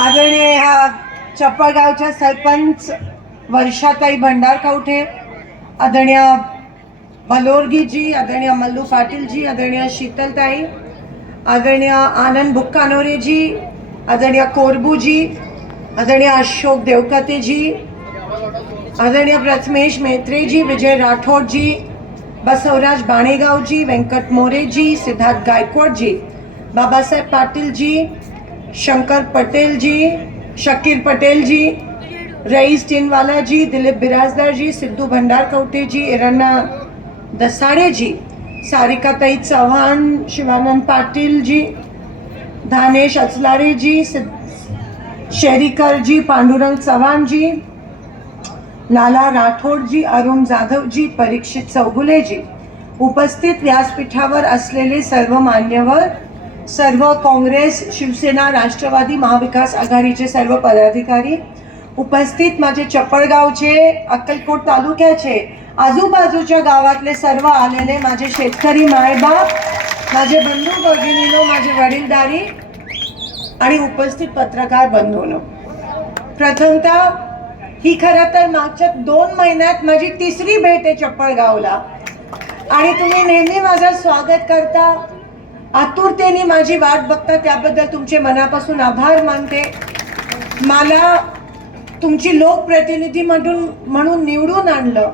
आदरणीय ह्या चप्पळगावच्या सरपंच वर्षाताई भंडारकवठे आदरणीय मलोरगीजी आदरणीय मल्लू पाटीलजी आदरणीय शीतलताई आदरणीय आनंद बुक्कानोरेजी आदरणीय कोरबूजी आदरणीय अशोक देवकतेजी आदरणीय प्रथमेश मेत्रेजी विजय राठोडजी बसवराज बाणेगावजी व्यंकट मोरेजी सिद्धार्थ गायकवाडजी बाबासाहेब पाटीलजी शंकर पटेल जी शकीर पटेल जी रईस टिनवालाजी दिलीप बिराजदार जी सिद्धू भंडार कौटेजी इरन्ना दसाडे जी सारिका सारिकाताई चव्हाण शिवानंद पाटील जी धानेश अचलारेजी शेरीकर जी पांडुरंग चव्हाण जी लाला राठोडजी अरुण जाधवजी परीक्षित चौगुलेजी उपस्थित व्यासपीठावर असलेले सर्व मान्यवर सर्व काँग्रेस शिवसेना राष्ट्रवादी महाविकास आघाडीचे सर्व पदाधिकारी उपस्थित माझे चपळगावचे अक्कलकोट तालुक्याचे आजूबाजूच्या गावातले सर्व आलेले माझे शेतकरी मायबाप माझे बंधू भगिनीनो माझे वडीलदारी आणि उपस्थित पत्रकार बंधूनो. प्रथमतः ही खरं तर मागच्या दोन महिन्यात माझी तिसरी भेट आहे चप्पळगावला आणि तुम्ही नेहमी माझं स्वागत करता. आतुरतेने माझी वाट बघता त्याबद्दल तुमचे मनापासून आभार मानते. मला तुमची लोकप्रतिनिधी म्हणून म्हणून निवडून आणलं.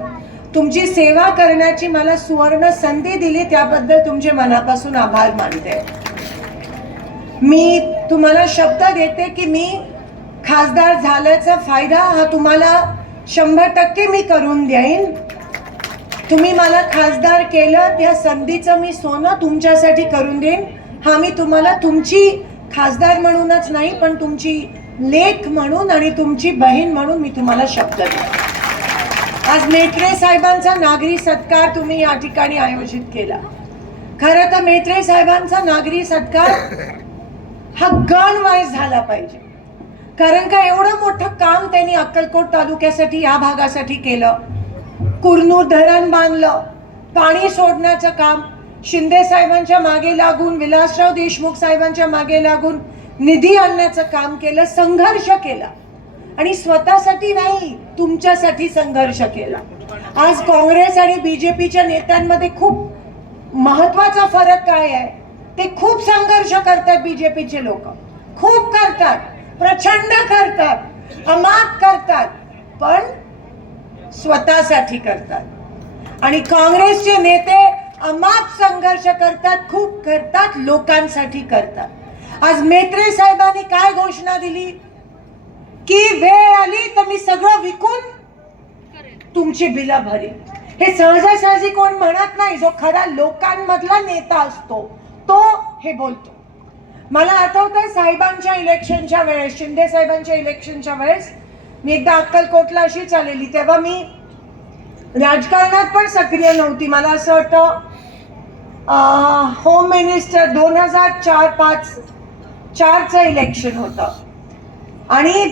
तुमची सेवा करण्याची मला सुवर्ण संधी दिली त्याबद्दल तुमचे मनापासून आभार मानते. मी तुम्हाला शब्द देते की मी खासदार झाल्याचा फायदा हा तुम्हाला शंभर टक्के मी करून देईन. तुम्ही मला खासदार केलं त्या संधीचं मी सोनं तुमच्यासाठी करून देईन. हा मी तुम्हाला तुमची खासदार म्हणूनच नाही पण तुमची लेख म्हणून आणि तुमची बहीण म्हणून मी तुम्हाला शब्द देते आज मेत्रे साहेबांचा नागरी सत्कार तुम्ही या ठिकाणी आयोजित केला. खरं तर मेत्रे साहेबांचा नागरी सत्कार हा गण वाईज झाला पाहिजे. कारण का एवढं मोठं काम त्यांनी अक्कलकोट तालुक्यासाठी या भागासाठी केलं. कुरनूर धरण बांधलं. पाणी सोडण्याचं काम. शिंदे साहेबांच्या मागे लागून विलासराव देशमुख साहेबांच्या मागे लागून निधी आणण्याचं काम केलं संघर्ष केला. आणि स्वतःसाठी नाही तुमच्यासाठी संघर्ष केला. आज काँग्रेस आणि बीजेपीच्या नेत्यांमध्ये खूप महत्त्वाचा फरक काय आहे? ते खूप संघर्ष करतात बीजेपीचे लोक. खूप करतात. प्रचंड करतात. अमाप करतात. पण स्वतःसाठी करतात. आणि काँग्रेसचे नेते अमाप संघर्ष करतात खूप करतात लोकांसाठी करतात. आज मेत्रे साहेबांनी काय घोषणा दिली? की वेळ आली तर मी सगळं विकून तुमची बिलं भरेन. हे सहजासहजी कोण म्हणत नाही जो खरा लोकांमधला नेता असतो तो हे बोलतो. मला आठवतंय साहेबांच्या इलेक्शनच्या वेळेस शिंदे साहेबांच्या इलेक्शनच्या वेळेस मी एकदा अक्कलकोटला अशीच आलेली. तेव्हा मी राजकारणात पण सक्रिय नव्हती. मला असं वाटतं होम मिनिस्टर दोन हजार चार पाच चारचं इलेक्शन होतं. आणि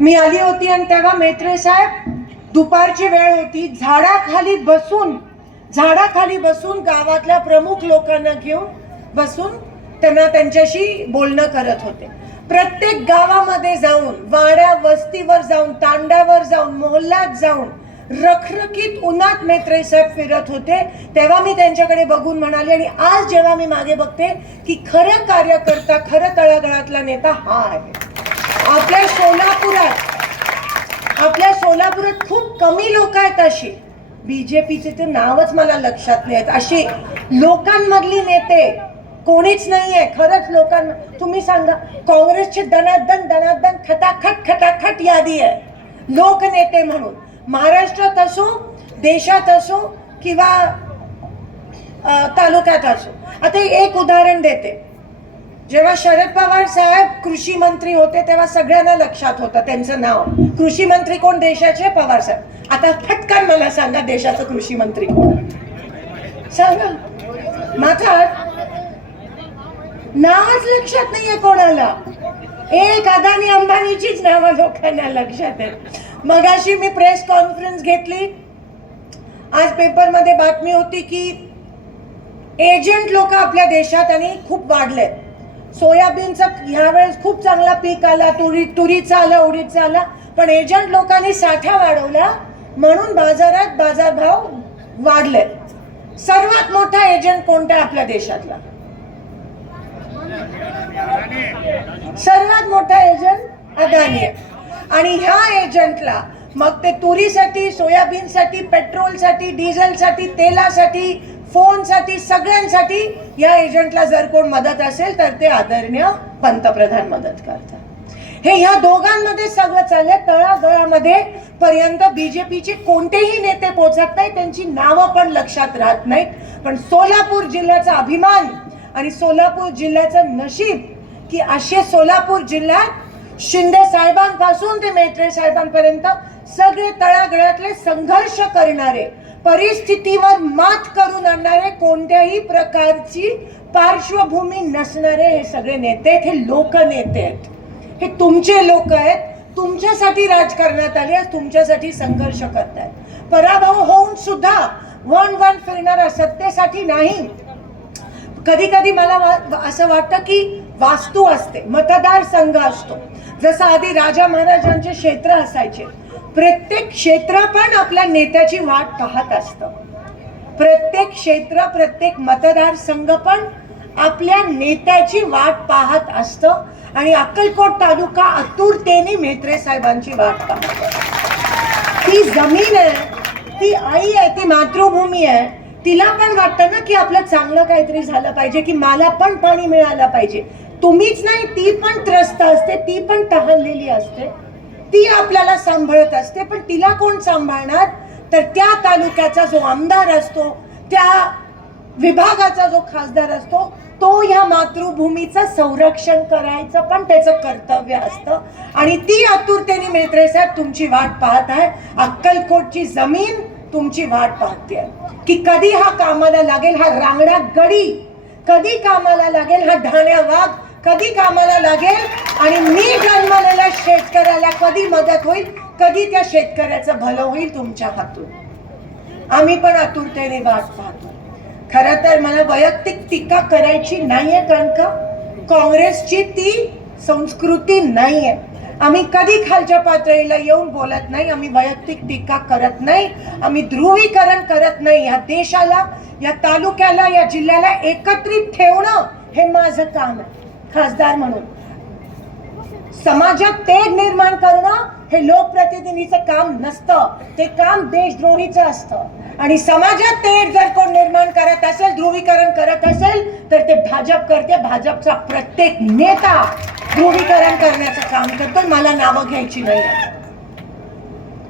मी आली होती आणि तेव्हा मेत्रे साहेब दुपारची वेळ होती. झाडाखाली बसून झाडाखाली बसून गावातल्या प्रमुख लोकांना घेऊन बसून त्यांना त्यांच्याशी बोलणं करत होते. प्रत्येक गावामध्ये जाऊन वाड्या वस्तीवर जाऊन तांड्यावर जाऊन मोहल्ल्यात जाऊन रखरखीत उन्हात मेत्रे साहेब फिरत होते तेव्हा मी त्यांच्याकडे बघून म्हणाले आणि आज जेव्हा मी मागे बघते की खरं कार्यकर्ता खरं तळागळातला नेता हा आहे. आपल्या सोलापुरात आपल्या सोलापुरात खूप कमी लोक आहेत अशी. बीजेपीचे ते नावच मला लक्षात नाही आहेत अशी लोकांमधली नेते कोणीच नाहीये. खरंच लोकांना तुम्ही सांगा काँग्रेसचे दणादण दणादण खटाखट खटाखट यादी आहे. लोकनेते म्हणून. महाराष्ट्रात असो देशात असो किंवा तालुक्यात असो. आता एक उदाहरण देते. जेव्हा शरद पवार साहेब कृषी मंत्री होते तेव्हा सगळ्यांना लक्षात होतं त्यांचं नाव. कृषी मंत्री कोण? देशाचे पवार साहेब. आता फटकन मला सांगा देशाचं कृषी मंत्री कोण? सांगा. मात्र नावच लक्षात नाहीये कोणाला. एक अदानी अंबानीचीच नावं लोकांना लक्षात आहेत. मगाशी मी प्रेस कॉन्फरन्स घेतली. आज पेपरमध्ये बातमी होती की एजंट लोक आपल्या देशात आणि खूप वाढले सोयाबीनचं ह्यावेळेस खूप चांगला पीक आला तुरी तुरीचा आला उडीदचा आला पण एजंट लोकांनी साठा वाढवला म्हणून बाजारात बाजारभाव वाढले सर्वात मोठा एजंट कोणता आहे आपल्या देशातला? सर्वात मोठा एजंट अदानी आहे. आणि ह्या एजंटला मग ते तुरीसाठी सोयाबीनसाठी पेट्रोलसाठी डिझेलसाठी तेलासाठी फोनसाठी सगळ्यांसाठी या एजंटला जर कोण मदत असेल तर ते आदरणीय पंतप्रधान मदत करतात. हे ह्या दोघांमध्ये सगळं चाललंय. तळागळामध्ये पर्यंत बीजेपीचे कोणतेही नेते पोचत नाही त्यांची नावं पण लक्षात राहत नाहीत. पण सोलापूर जिल्ह्याचा अभिमान आणि सोलापूर जिल्ह्याचं नशीब की असे सोलापूर जिल्ह्यात शिंदे साहेबांपासून ते मेत्रे साहेबांपर्यंत सगळे तळागळातले संघर्ष करणारे परिस्थितीवर मात करून आणणारे कोणत्याही प्रकारची पार्श्वभूमी नसणारे हे सगळे नेते आहेत, हे लोकनेते आहेत. हे तुमचे लोक आहेत तुमच्यासाठी राजकारणात आले आहेत, तुमच्यासाठी संघर्ष करतायत. पराभव होऊन सुद्धा वन वन फिरणारा सत्तेसाठी नाही. कधी कधी मला वा- असं वाटतं की वास्तू असते मतदार संघ असतो. जसं आधी राजा महाराजांचे क्षेत्र असायचे प्रत्येक क्षेत्र पण आपल्या नेत्याची वाट पाहत असतं. प्रत्येक क्षेत्र प्रत्येक मतदार संघ पण आपल्या नेत्याची वाट पाहत असतं आणि अक्कलकोट तालुका आतुरतेने मेत्रे साहेबांची वाट पाहत ती जमीन आहे ती आई आहे ती मातृभूमी आहे तिला पण वाटतं ना की आपलं चांगलं काहीतरी झालं पाहिजे की मला पण पाणी मिळालं पाहिजे. तुम्हीच नाही ती पण त्रस्त असते ती पण तहानलेली असते. ती आपल्याला सांभाळत असते पण तिला कोण सांभाळणार? तर त्या तालुक्याचा जो आमदार असतो त्या विभागाचा जो खासदार असतो तो ह्या मातृभूमीचं संरक्षण करायचं पण त्याचं कर्तव्य असतं. आणि ती आतुरतेने मेत्रे साहेब तुमची वाट पाहत आहे. अक्कलकोटची जमीन तुमची वाट पाहते. की कधी हा कामाला लागेल हा रांगडा गडी कधी कामाला लागेल हा ढाण्या वाघ कधी कामाला लागेल आणि मी जन्मलेल्या शेतकऱ्याला कधी मदत होईल? कधी त्या शेतकऱ्याचं भलं होईल तुमच्या हातून? आम्ही पण आतुरतेने वाट पाहतो. खर तर मला वैयक्तिक टीका करायची नाही आहे कारण का? काँग्रेसची ती संस्कृती नाही आहे आम्ही कधी खालच्या पातळीला येऊन बोलत नाही आम्ही वैयक्तिक टीका करत नाही आम्ही ध्रुवीकरण करत नाही. या देशाला या तालुक्याला या जिल्ह्याला एकत्रित ठेवणं हे माझं काम आहे. खासदार म्हणून. समाजात तेढ निर्माण करणं हे लोकप्रतिनिधीचं काम नसतं. ते काम देशद्रोहीचं असतं. आणि समाजात तेढ जर कोण निर्माण करत असेल ध्रुवीकरण करत असेल तर ते भाजप करते. भाजपचा प्रत्येक नेता ध्रुवीकरण करण्याचं काम करतो. मला नावं घ्यायची नाही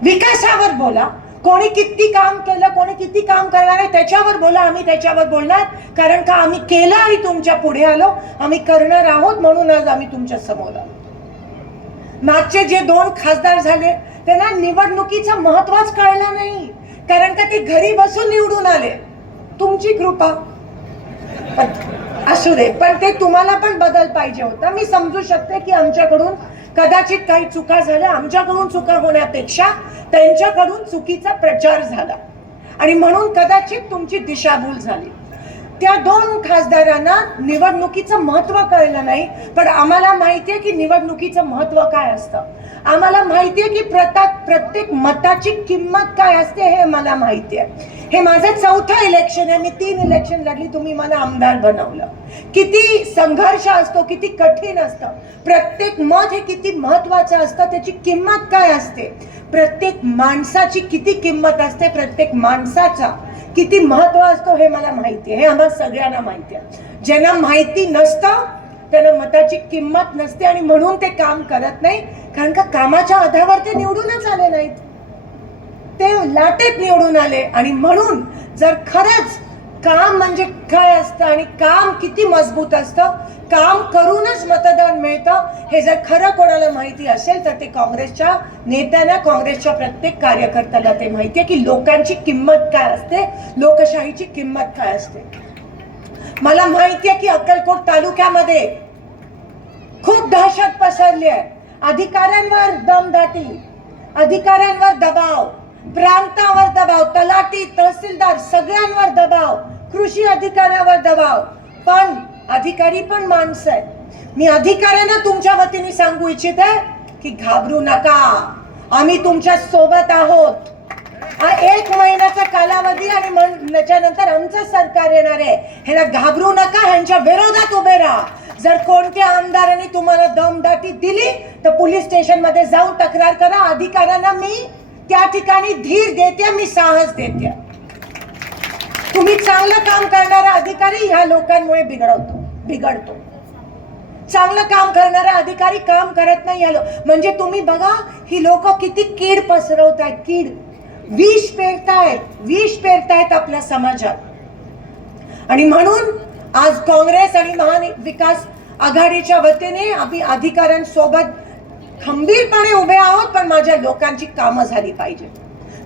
विकासावर बोला. कोणी किती काम केलं कोणी किती काम करणार आहे त्याच्यावर बोला आम्ही त्याच्यावर बोलणार. कारण का आम्ही केलं आणि तुमच्यापुढे आलो आम्ही करणार आहोत म्हणून आज आम्ही तुमच्यासमोर आलो. मागचे जे दोन खासदार झाले त्यांना निवडणुकीचं महत्वच कळलं नाही. कारण का ते घरी बसून निवडून आले. तुमची कृपा. असू दे पण ते तुम्हाला पण बदल पाहिजे होता. मी समजू शकते की आमच्याकडून कदाचित काही चुका झाल्या आमच्याकडून चुका होण्यापेक्षा त्यांच्याकडून चुकीचा प्रचार झाला. आणि म्हणून कदाचित तुमची दिशाभूल झाली. त्या दोन खासदारांना निवडणुकीचं महत्त्व कळलं नाही पण आम्हाला माहिती आहे की निवडणुकीचं महत्त्व काय असतं. आम्हाला माहिती आहे की प्रत्येक प्रत्येक मताची किंमत काय असते हे मला माहिती आहे. हे माझं चौथं इलेक्शन आहे. मी तीन इलेक्शन लढली. तुम्ही मला आमदार बनवलं. किती संघर्ष असतो किती कठीण असतं. प्रत्येक मत हे किती महत्वाचं असतं त्याची किंमत काय असते? प्रत्येक माणसाची किती किंमत असते प्रत्येक माणसाचा किती महत्त्व असतो हे मला माहिती आहे. हे आम्हाला सगळ्यांना माहिती आहे. ज्यांना माहिती नसतं त्यांना मताची किंमत नसते आणि म्हणून ते काम करत नाही. कारण का कामाच्या आधारावर ते निवडूनच आले नाहीत. ते लाटेत निवडून आले आणि म्हणून जर खरंच काम म्हणजे काय असतं आणि काम किती मजबूत असतं काम करूनच मतदान मिळतं हे जर खरं कोणाला माहिती असेल तर ते काँग्रेसच्या नेत्यांना काँग्रेसच्या प्रत्येक कार्यकर्त्याला ते माहिती आहे की लोकांची किंमत काय असते लोकशाहीची किंमत काय असते. मला माहिती आहे की अक्कलकोट तालुक्यामध्ये खूप दहशत पसरली आहे. अधिकाऱ्यांवर दमदाटी अधिकाऱ्यांवर दबाव प्रांतावर दबाव तलाठी तहसीलदार सगळ्यांवर दबाव कृषी अधिकाऱ्यावर दबाव. पण अधिकारी पण माणसं आहेत मी अधिकाऱ्यांना तुमच्या वतीने सांगू इच्छित आहे की घाबरू नका. आम्ही तुमच्यासोबत आहोत. हा एक महिन्याचा कालावधी आणि मग त्याच्यानंतर आमचं सरकार येणार आहे. ह्याला घाबरू नका ह्यांच्या विरोधात उभे राहा. जर कोणत्या आमदाराने तुम्हाला दमदाटी दिली तर पोलीस स्टेशनमध्ये जाऊन तक्रार करा. अधिकाऱ्यांना मी त्या ठिकाणी धीर देते मी साहस देते. तुम्ही चांगलं काम करणारा अधिकारी ह्या लोकांमुळे बिघडवतो बिघडतो. चांगलं काम करणारा अधिकारी काम करत नाही आलो म्हणजे तुम्ही बघा ही लोक किती कीड पसरवत आहेत कीड. विष पेरतायत विष पेरतायत आपल्या समाजात. आणि म्हणून आज काँग्रेस आणि महाविकास आघाडीच्या वतीने आम्ही अधिकाऱ्यांसोबत खंबीरपणे उभे आहोत पण माझ्या लोकांची कामं झाली पाहिजे.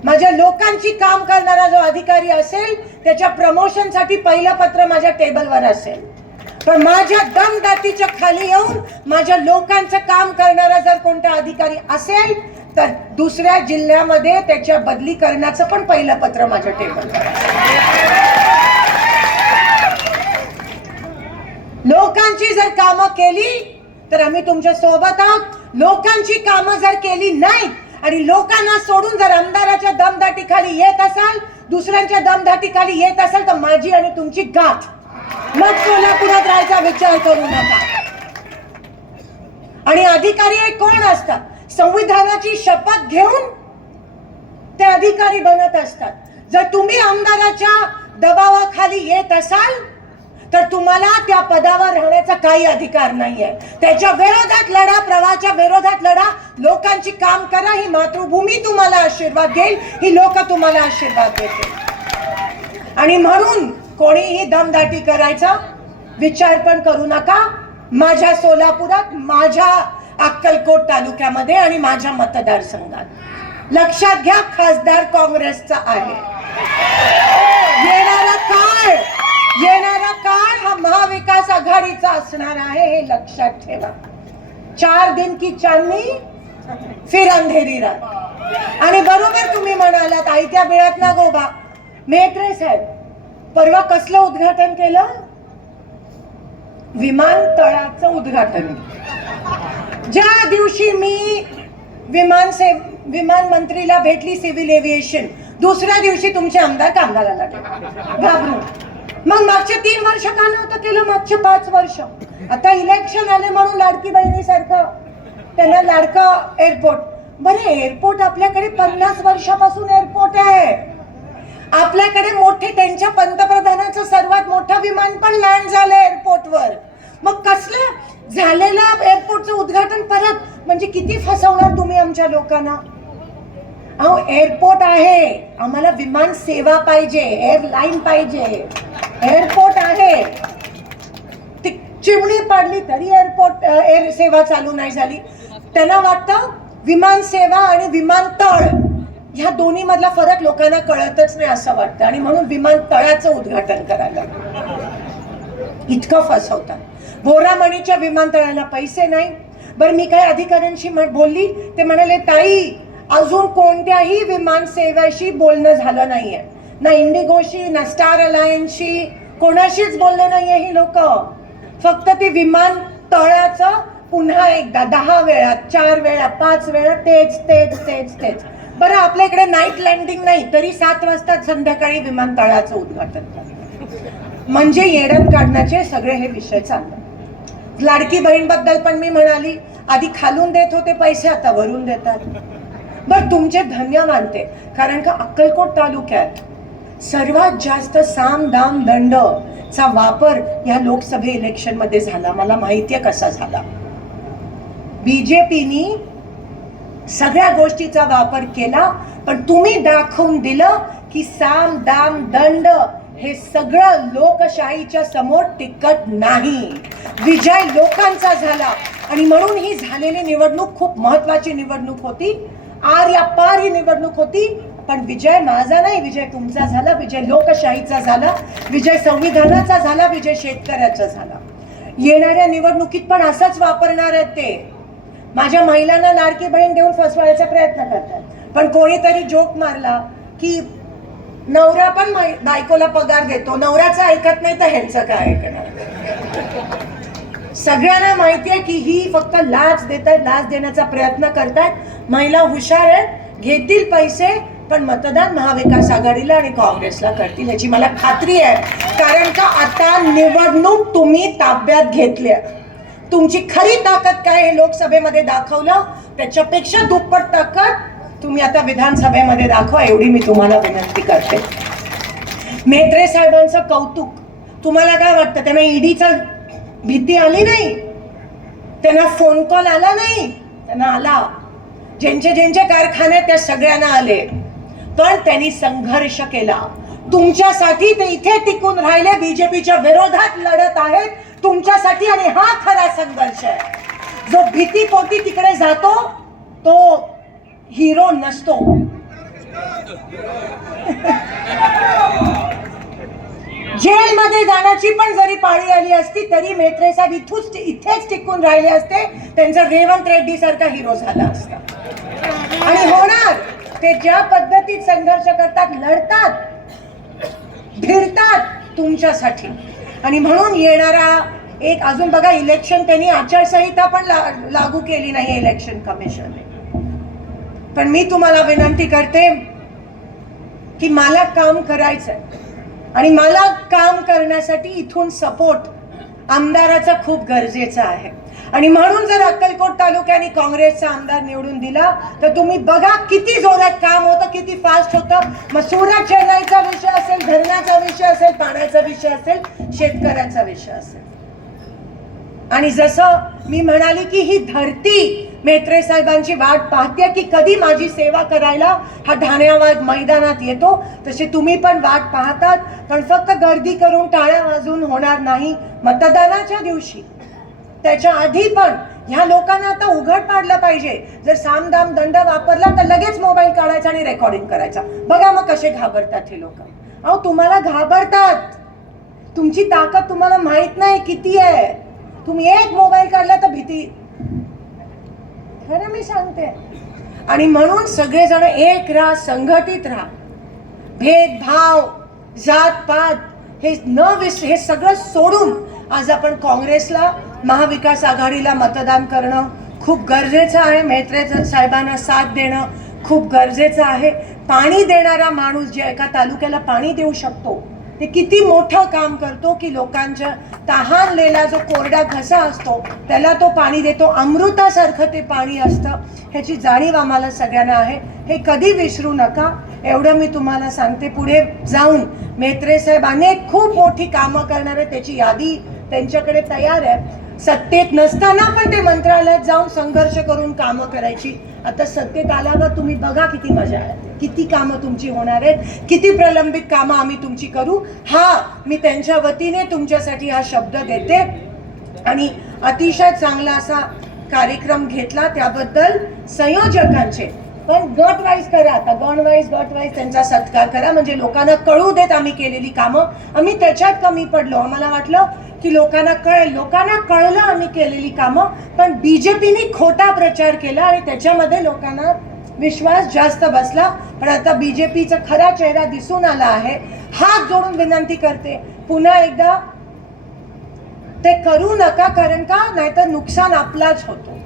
माझ्या लोकांची काम करणारा जो अधिकारी असेल त्याच्या प्रमोशनसाठी पहिलं पत्र माझ्या टेबलवर असेल. पण माझ्या दमदातीच्या खाली येऊन माझ्या लोकांचं काम करणारा जर कोणता अधिकारी असेल तर दुसऱ्या जिल्ह्यामध्ये त्याच्या बदली करण्याचं पण पहिलं पत्र माझ्या टेबलवर लोकांची जर कामं केली तर आम्ही तुमच्यासोबत आहोत. लोकांची कामं जर केली नाहीत आणि लोकांना सोडून जर आमदाराच्या दमदाटी खाली येत असाल दुसऱ्यांच्या दमदाटी खाली येत असाल तर माझी आणि तुमची गाठ. मग सोलापुरात राहायचा विचार करू नका. आणि अधिकारी हे कोण असतात? संविधानाची शपथ घेऊन ते अधिकारी बनत असतात. जर तुम्ही आमदाराच्या दबावाखाली येत असाल तर तुम्हाला त्या पदावर राहण्याचा काही अधिकार नाहीये. त्याच्या विरोधात लढा प्रवाहाच्या विरोधात लढा. लोकांची काम करा ही मातृभूमी तुम्हाला आशीर्वाद देईल ही लोक तुम्हाला आशीर्वाद देतील. आणि म्हणून कोणीही दमदाटी करायचा विचार पण करू नका. माझ्या सोलापुरात माझ्या अक्कलकोट तालुक्यामध्ये आणि माझ्या मतदारसंघात. लक्षात घ्या खासदार काँग्रेसचा आहे येणारा काळ येणारा काळ हा महाविकास असणार आहे हे लक्षात ठेवा. चार दिन की चांदनी फिर अंधेरी रात. आणि बरोबर तुम्ही म्हणालात आयत्या बिळात ना गोबा मेत्रे साहेब परवा कसलं उद्घाटन केलं? विमानतळाचं उद्घाटन. ज्या दिवशी मी विमान से विमान मंत्रीला भेटली सिव्हिल एव्हिएशन दुसऱ्या दिवशी तुमचे आमदार कामगाराला घाबरून. मग मागचे तीन वर्ष का नव्हतं केलं? मागचे पाच वर्ष. आता इलेक्शन आले म्हणून लाडकी बहिणीसारखं. त्यांना लाडका एअरपोर्ट बरे एअरपोर्ट आपल्याकडे पन्नास वर्षापासून एअरपोर्ट आहे. आपल्याकडे मोठे त्यांच्या पंतप्रधानाचं सर्वात मोठं विमान पण लँड झालं एअरपोर्टवर मग कसलं? झालेलं एअरपोर्टचं उद्घाटन परत म्हणजे किती फसवणार तुम्ही आमच्या लोकांना? अहो एअरपोर्ट आहे. आम्हाला विमान सेवा पाहिजे एअरलाईन पाहिजे. एअरपोर्ट आहे. ती चिमणी पाडली तरी एअरपोर्ट एअर सेवा चालू नाही झाली. त्यांना वाटतं विमान सेवा आणि विमानतळ ह्या दोन्ही मधला फरक लोकांना कळतच नाही असं वाटतं. आणि म्हणून विमानतळाचं उद्घाटन करायला. इतकं फसवतात. बोरामणीच्या विमानतळाला पैसे नाही. बरं मी काय अधिकाऱ्यांशी बोलली? ते म्हणाले ताई अजून कोणत्याही विमानसेवेशी बोलणं झालं नाहीये. ना इंडिगोशी ना स्टार अलायन्सशी. कोणाशीच बोलले नाहीये ही लोक. फक्त ती विमान तळाचं पुन्हा एकदा दहा वेळा चार वेळा पाच वेळा तेच तेच तेच तेच. बरं आपल्या इकडे नाईट लँडिंग नाही तरी सात वाजता संध्याकाळी विमानतळाचं उद्घाटन. म्हणजे येडन काढण्याचे सगळे हे विषय चालले. लाडकी बहीणबद्दल पण मी म्हणाली आधी खालून देत होते पैसे आता वरून देतात. बरं तुमचे धन्य मानते कारण का अक्कलकोट तालुक्यात सर्वात जास्त साम दाम दंड चा वापर या लोकसभा इलेक्शनमध्ये झाला. मला माहितीये कसा झाला. बीजेपीनी सगळ्या गोष्टीचा वापर केला पण तुम्ही दाखवून दिलं की साम दाम दंड हे सगळं लोकशाहीच्या समोर टिकत नाही. विजय लोकांचा झाला आणि म्हणून ही झालेली निवडणूक खूप महत्वाची निवडणूक होती. आर या पार ही निवडणूक होती. पण विजय माझा नाही विजय तुमचा झाला विजय लोकशाहीचा झाला विजय संविधानाचा झाला विजय शेतकऱ्याचा झाला. येणाऱ्या निवडणुकीत पण असंच वापरणार आहेत ते. माझ्या महिलांना लाडकी बहीण देऊन फसवायचा प्रयत्न करतात. पण कोणीतरी जोक मारला की नवरा पण बायकोला पगार देतो नवऱ्याचं ऐकत नाही तर ह्यांचं काय ऐकणार? सगळ्यांना माहिती आहे की ही फक्त लाच देत आहेत लाच देण्याचा प्रयत्न करतायत. महिला हुशार आहेत घेतील पैसे पण मतदान महाविकास आघाडीला आणि काँग्रेसला करतील याची मला खात्री आहे. कारण का आता निवडणूक तुम्ही ताब्यात घेतल्या. तुमची खरी ताकद काय हे लोकसभेमध्ये दाखवलं? त्याच्यापेक्षा दुप्पट ताकद तुम्ही आता विधानसभेमध्ये दाखवा एवढी मी तुम्हाला विनंती करते. मेत्रे साहेबांचं कौतुक. तुम्हाला काय वाटतं? त्यांना ईडीचा भीती आली नाही? त्यांना फोन कॉल आला नाही? त्यांना आला. ज्यांचे ज्यांचे कारखाने त्या सगळ्यांना आले. पण त्यांनी संघर्ष केला. तुमच्यासाठी ते इथे टिकून राहिले बीजेपीच्या विरोधात लढत आहेत. तुमच्यासाठी आणि हा खरा संघर्ष आहे. जो भीतीपोटी तिकडे जातो तो हिरो नसतो. जेलमध्ये जाण्याची पण जरी पाळी आली असती तरी मेत्रे साहेब इथूच इथेच टिकून राहिले असते. त्यांचा रेवंत रेड्डी सारखा हिरो झाला असता. आणि होणार. ते ज्या पद्धतीत संघर्ष करतात लढतात भिडतात तुमच्यासाठी. आणि म्हणून येणारा एक अजून बघा इलेक्शन त्यांनी आचारसंहिता पण ला- लागू केली नाही इलेक्शन कमिशनने पण मी तुम्हाला विनंती करते की मला काम करायचंय. आणि मला काम करण्यासाठी इथून सपोर्ट आमदाराचा खूप गरजेचा आहे. आणि म्हणून जर अक्कलकोट तालुक्याने काँग्रेसचा आमदार निवडून दिला तर तुम्ही बघा किती जोरात काम होतं किती फास्ट होतं. मग सुरत चेन्नईचा विषय असेल धरणाचा विषय असेल पाण्याचा विषय असेल शेतकऱ्याचा विषय असेल. आणि जसं मी म्हणाली की ही धरती मेत्रे साहेबांची वाट पाहते की कधी माझी सेवा करायला हा ठाण्यावाद मैदानात येतो. तसे तुम्ही पण वाट पाहतात पण फक्त गर्दी करून टाळ्या वाजून होणार नाही मतदानाच्या दिवशी. त्याच्या आधी पण ह्या लोकांना आता उघड पाडलं पाहिजे. जर सामदाम दंड वापरला तर लगेच मोबाईल काढायचा आणि रेकॉर्डिंग करायचा. बघा मग कसे घाबरतात हे लोक. अहो तुम्हाला घाबरतात. तुमची ताकद तुम्हाला माहीत नाही किती आहे. तुम्ही एक मोबाईल काढला तर भीती. खरं मी सांगते. आणि म्हणून सगळेजण एक राहा संघटित राहा. भेदभाव जात पात हे न विस हे सगळं सोडून आज आपण काँग्रेसला महाविकास आघाडीला मतदान करणं खूप गरजेचं आहे. मेत्रे साहेबांना साथ देणं खूप गरजेचं आहे. पाणी देणारा माणूस जे एका तालुक्याला पाणी देऊ शकतो ते किती मोठं काम करतो की लोकांच्या तहानलेला जो कोरडा घसा असतो त्याला तो पाणी देतो. अमृतासारखं ते पाणी असतं ह्याची जाणीव आम्हाला सगळ्यांना आहे. हे कधी विसरू नका. एवढं मी तुम्हाला सांगते. पुढे जाऊन मेत्रे साहेब अनेक खूप मोठी कामं करणारे त्याची यादी त्यांच्याकडे तयार आहे. सत्तेत नसताना पण ते मंत्रालयात जाऊन संघर्ष करून कामं करायची. आता सत्तेत आल्यावर तुम्ही बघा किती मजा आहे. किती कामं तुमची होणार आहेत. किती प्रलंबित कामं आम्ही तुमची करू. हा मी त्यांच्या वतीने तुमच्यासाठी हा शब्द देते. आणि अतिशय चांगला असा कार्यक्रम घेतला त्याबद्दल संयोजकांचे पण गट वाईज करा. आता गण वाईज गट वाईज त्यांचा सत्कार करा. म्हणजे लोकांना कळू देत आम्ही केलेली कामं. आम्ही त्याच्यात कमी पडलो. आम्हाला वाटलं की लोकांना कळेल. लोकांना कळलं आम्ही केलेली कामं पण बीजेपीने खोटा प्रचार केला आणि त्याच्यामध्ये लोकांना विश्वास जास्त बसला. पण आता बीजेपीचा खरा चेहरा दिसून आला आहे. हात जोडून विनंती करते पुन्हा एकदा ते करू नका कारण का? नाहीतर नुकसान आपलाच होतो.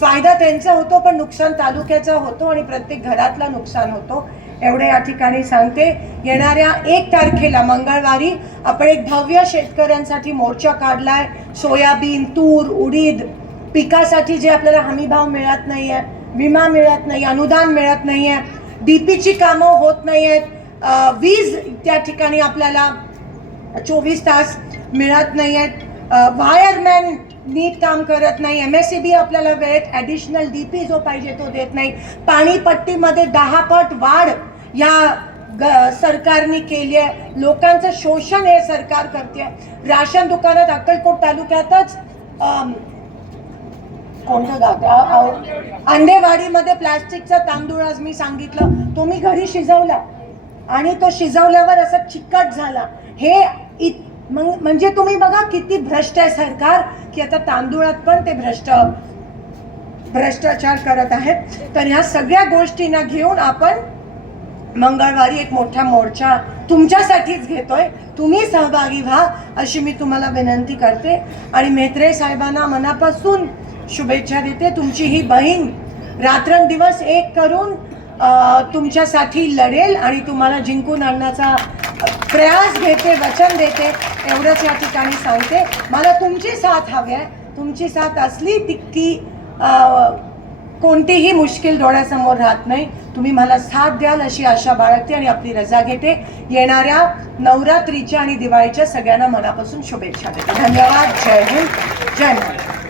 फायदा त्यांचा होतो पण नुकसान तालुक्याचा होतो आणि प्रत्येक घरातला नुकसान होतो. एवढे या ठिकाणी सांगते. येणाऱ्या एक तारखेला मंगळवारी आपण एक भव्य शेतकऱ्यांसाठी मोर्चा काढलाय. सोयाबीन तूर उडीद पिकासाठी जे आपल्याला हमीभाव मिळत नाही आहे विमा मिळत नाही अनुदान मिळत नाही आहे डीपीची कामं होत नाही आहेत वीज त्या ठिकाणी आपल्याला चोवीस तास मिळत नाही आहेत वायरमॅन नीट काम करत नाही. एम एस सी बी आपल्याला वेळेत ॲडिशनल डी पी जो पाहिजे तो देत नाही. पाणीपट्टीमध्ये दहा पट वाढ या ग सरकारने केली आहे. लोकांचं शोषण हे सरकार करते राशन दुकानात अक्कलकोट तालुक्यातच अम, कोणतं गाव? प्लास्टिकचा तांदूळ आज मी सांगितलं. तो मी घरी शिजवला. आणि तो शिजवल्यावर असं चिकट झाला. हे इत मग म्हणजे तुम्ही बघा किती भ्रष्ट आहे सरकार की आता तांदूळात पण ते भ्रष्ट भ्रष्टाचार करत आहेत. तर ह्या सगळ्या गोष्टींना घेऊन आपण मंगळवारी एक मोठा मोर्चा तुमच्यासाठीच घेतोय. तुम्ही सहभागी व्हा अशी मी तुम्हाला विनंती करते. आणि मेत्रे साहेबांना मनापासून शुभेच्छा देते. तुमची ही बहीण रात्रंदिवस एक करून तुमच्यासाठी लढेल आणि तुम्हाला जिंकून आणण्याचा प्रयास घेते वचन देते एवढंच या ठिकाणी सांगते. मला तुमची साथ हवी आहे. तुमची साथ असली तितकी कोणतीही मुश्किल डोळ्यासमोर राहत नाही. तुम्ही मला साथ द्याल अशी आशा बाळगते आणि आपली रजा घेते. येणाऱ्या नवरात्रीच्या आणि दिवाळीच्या सगळ्यांना मनापासून शुभेच्छा देते. धन्यवाद. जय हिंद. जय महाराष्ट्र.